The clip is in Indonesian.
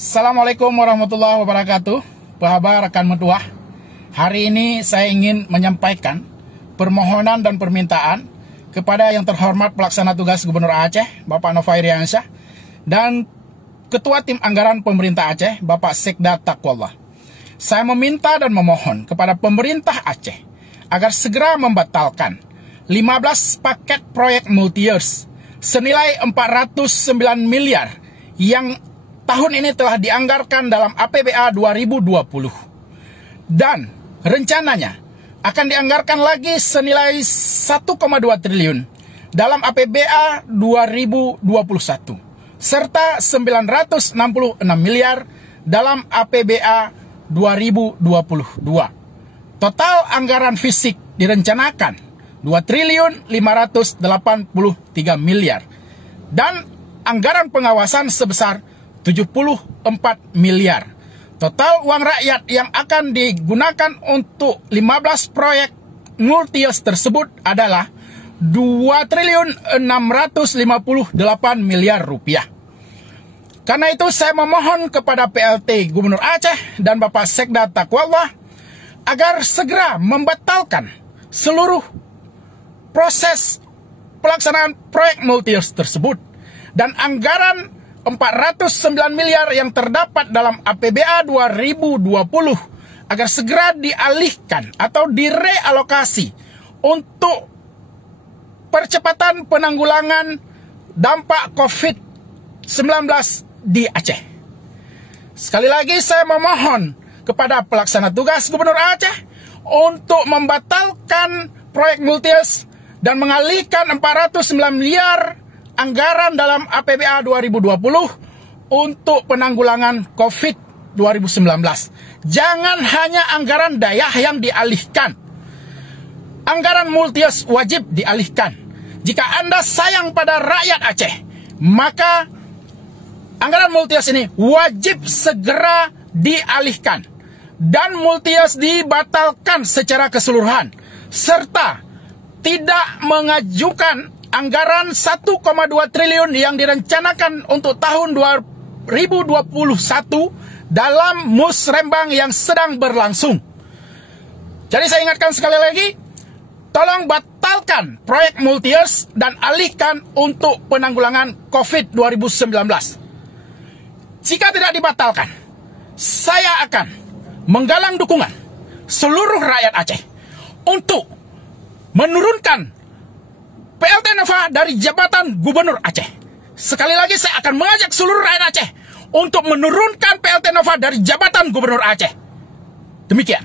Assalamualaikum warahmatullahi wabarakatuh. Bahaba rekan metuah. Hari ini saya ingin menyampaikan permohonan dan permintaan kepada yang terhormat pelaksana tugas Gubernur Aceh, Bapak Nova Iriansyah, dan Ketua Tim Anggaran Pemerintah Aceh, Bapak Sekda Taqwallah. Saya meminta dan memohon kepada pemerintah Aceh agar segera membatalkan 15 paket proyek multi-years senilai 409 miliar yang tahun ini telah dianggarkan dalam APBA 2020. Dan rencananya akan dianggarkan lagi senilai 1,2 triliun dalam APBA 2021. Serta 966 miliar dalam APBA 2022. Total anggaran fisik direncanakan 2 triliun 583 miliar. Dan anggaran pengawasan sebesar 74 miliar. Total uang rakyat yang akan digunakan untuk 15 proyek multi-years tersebut adalah 2 triliun 658 miliar rupiah. Karena itu saya memohon kepada PLT Gubernur Aceh dan Bapak Sekda Taqwallah agar segera membatalkan seluruh proses pelaksanaan proyek multi-years tersebut dan anggaran 409 miliar yang terdapat dalam APBA 2020 agar segera dialihkan atau direalokasi untuk percepatan penanggulangan dampak COVID-19 di Aceh. Sekali lagi saya memohon kepada pelaksana tugas Gubernur Aceh untuk membatalkan proyek multi-years dan mengalihkan 409 miliar anggaran dalam APBA 2020 untuk penanggulangan COVID 2019. Jangan hanya anggaran daerah yang dialihkan. Anggaran multi-years wajib dialihkan. Jika Anda sayang pada rakyat Aceh, maka anggaran multi-years ini wajib segera dialihkan dan multi-years dibatalkan secara keseluruhan serta tidak mengajukan anggaran 1,2 triliun yang direncanakan untuk tahun 2021 dalam musrembang yang sedang berlangsung. Jadi saya ingatkan sekali lagi, tolong batalkan proyek multi-years dan alihkan untuk penanggulangan COVID 2019. Jika tidak dibatalkan, saya akan menggalang dukungan seluruh rakyat Aceh untuk menurunkan PLT Nova dari jabatan Gubernur Aceh. Sekali lagi saya akan mengajak seluruh rakyat Aceh untuk menurunkan PLT Nova dari jabatan Gubernur Aceh. Demikian.